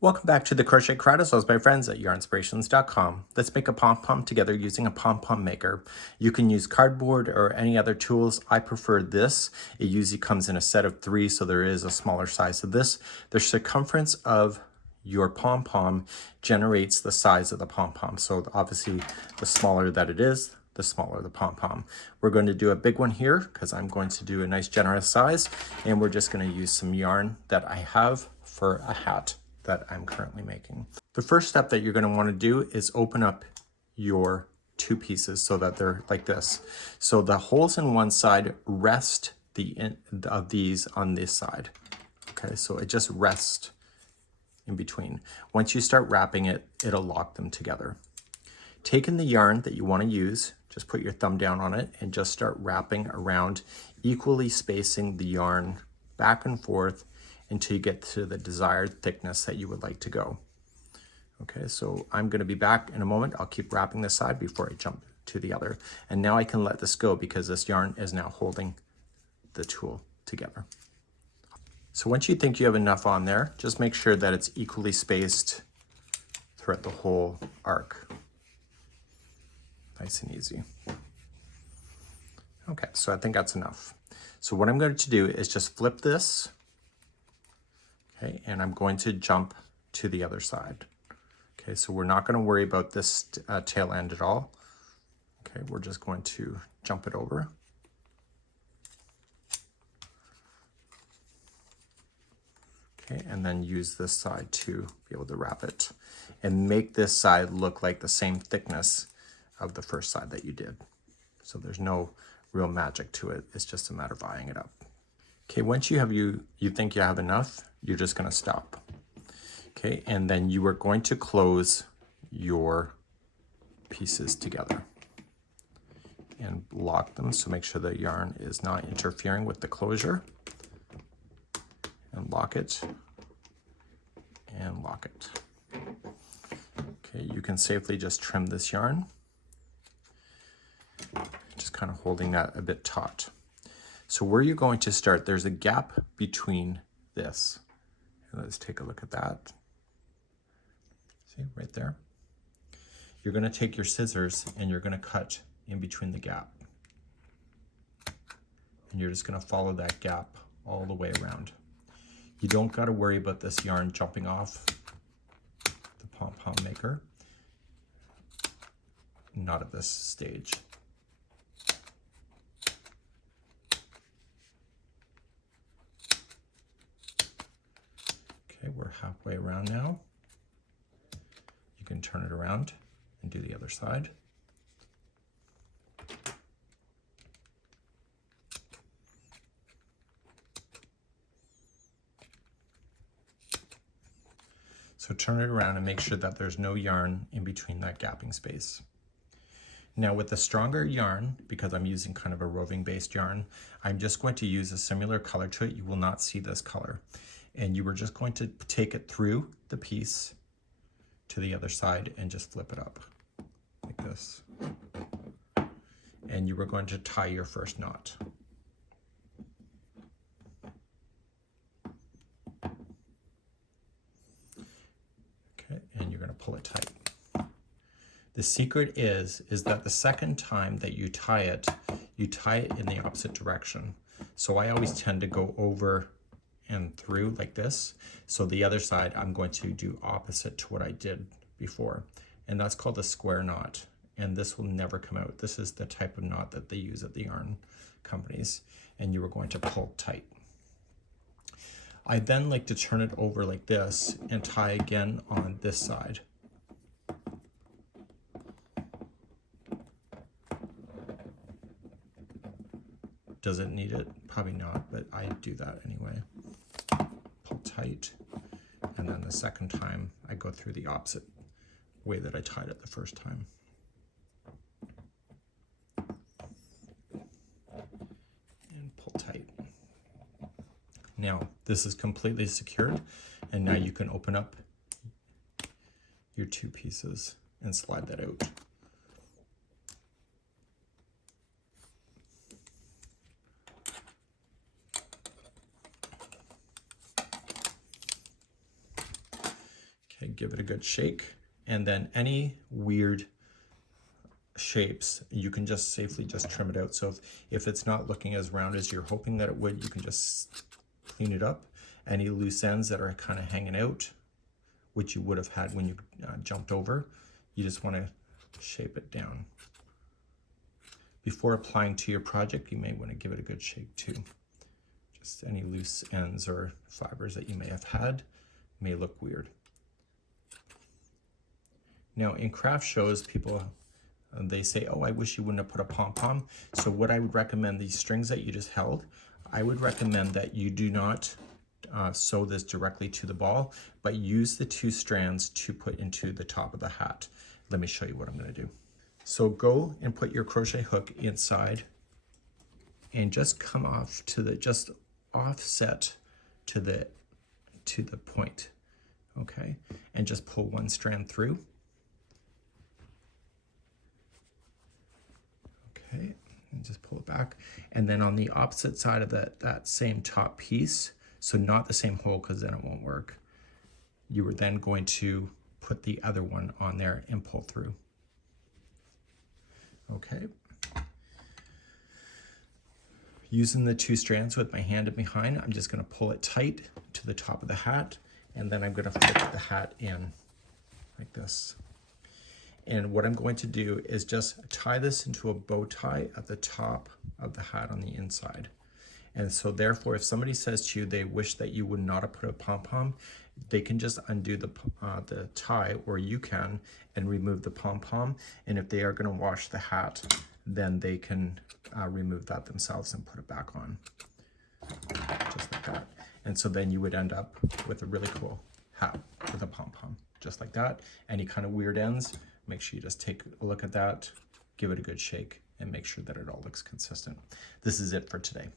Welcome back to the Crochet Carousels, my friends at yarnspirations.com. Let's make a pom-pom together using a pom-pom maker. You can use cardboard or any other tools. I prefer this. It usually comes in a set of 3, so there is a smaller size of this. The circumference of your pom-pom generates the size of the pom-pom. So obviously, the smaller that it is, the smaller the pom-pom. We're going to do a big one here because I'm going to do a nice generous size, and we're just going to use some yarn that I have for a hat that I'm currently making. The first step that you're going to want to do is open up your 2 pieces so that they're like this. So the holes in one side rest of these on this side. Okay, so it just rests in between. Once you start wrapping it, it'll lock them together. Taking the yarn that you want to use, just put your thumb down on it and just start wrapping around, equally spacing the yarn back and forth until you get to the desired thickness that you would like to go. Okay, so I'm going to be back in a moment. I'll keep wrapping this side before I jump to the other. And now I can let this go because this yarn is now holding the tool together. So once you think you have enough on there, just make sure that it's equally spaced throughout the whole arc. Nice and easy. Okay, so I think that's enough. So what I'm going to do is just flip this. Okay, and I'm going to jump to the other side. Okay, so we're not going to worry about this tail end at all. Okay, we're just going to jump it over. Okay, and then use this side to be able to wrap it and make this side look like the same thickness of the first side that you did. So there's no real magic to it. It's just a matter of eyeing it up. Okay, once you think you have enough, you're just going to stop. Okay, and then you are going to close your pieces together and lock them. So make sure the yarn is not interfering with the closure. And lock it. And lock it. Okay, you can safely just trim this yarn. Just kind of holding that a bit taut. So where you're going to start, there's a gap between this. And let's take a look at that. See, right there. You're going to take your scissors and you're going to cut in between the gap. And you're just going to follow that gap all the way around. You don't got to worry about this yarn jumping off the pom-pom maker. Not at this stage. Okay, we're halfway around now. You can turn it around and do the other side. So turn it around and make sure that there's no yarn in between that gapping space. Now with the stronger yarn, because I'm using kind of a roving based yarn, I'm just going to use a similar color to it. You will not see this color. And you were just going to take it through the piece to the other side and just flip it up like this. And you were going to tie your first knot. Okay, and you're going to pull it tight. The secret is that the second time that you tie it in the opposite direction. So I always tend to go over and through like this. So the other side, I'm going to do opposite to what I did before. And that's called a square knot. And this will never come out. This is the type of knot that they use at the yarn companies. And you are going to pull tight. I then like to turn it over like this and tie again on this side. Does it need it? Probably not, but I do that anyway. Pull tight, and then the second time I go through the opposite way that I tied it the first time. And pull tight. Now, this is completely secured, and now you can open up your 2 pieces and slide that out. give it a good shake. And then any weird shapes, you can just safely just trim it out. So if it's not looking as round as you're hoping that it would, you can just clean it up. Any loose ends that are kind of hanging out, which you would have had when you jumped over, you just want to shape it down. Before applying to your project, you may want to give it a good shake too. Just any loose ends or fibers that you may have had may look weird. Now in craft shows, people, they say, oh, I wish you wouldn't have put a pom-pom. So what I would recommend, these strings that you just held, I would recommend that you do not sew this directly to the ball, but use the 2 strands to put into the top of the hat. Let me show you what I'm going to do. So go and put your crochet hook inside and just come off to the, just offset to the point, okay? And just pull 1 strand through. Okay, and just pull it back. And then on the opposite side of that same top piece, so not the same hole because then it won't work, you were then going to put the other one on there and pull through. Okay. Using the 2 strands with my hand in behind, I'm just going to pull it tight to the top of the hat, and then I'm going to flip the hat in like this. And what I'm going to do is just tie this into a bow tie at the top of the hat on the inside. And so therefore, if somebody says to you they wish that you would not have put a pom-pom, they can just undo the tie, or you can, and remove the pom-pom. And if they are going to wash the hat, then they can remove that themselves and put it back on, just like that. And so then you would end up with a really cool hat with a pom-pom, just like that. Any kind of weird ends, make sure you just take a look at that, give it a good shake, and make sure that it all looks consistent. This is it for today.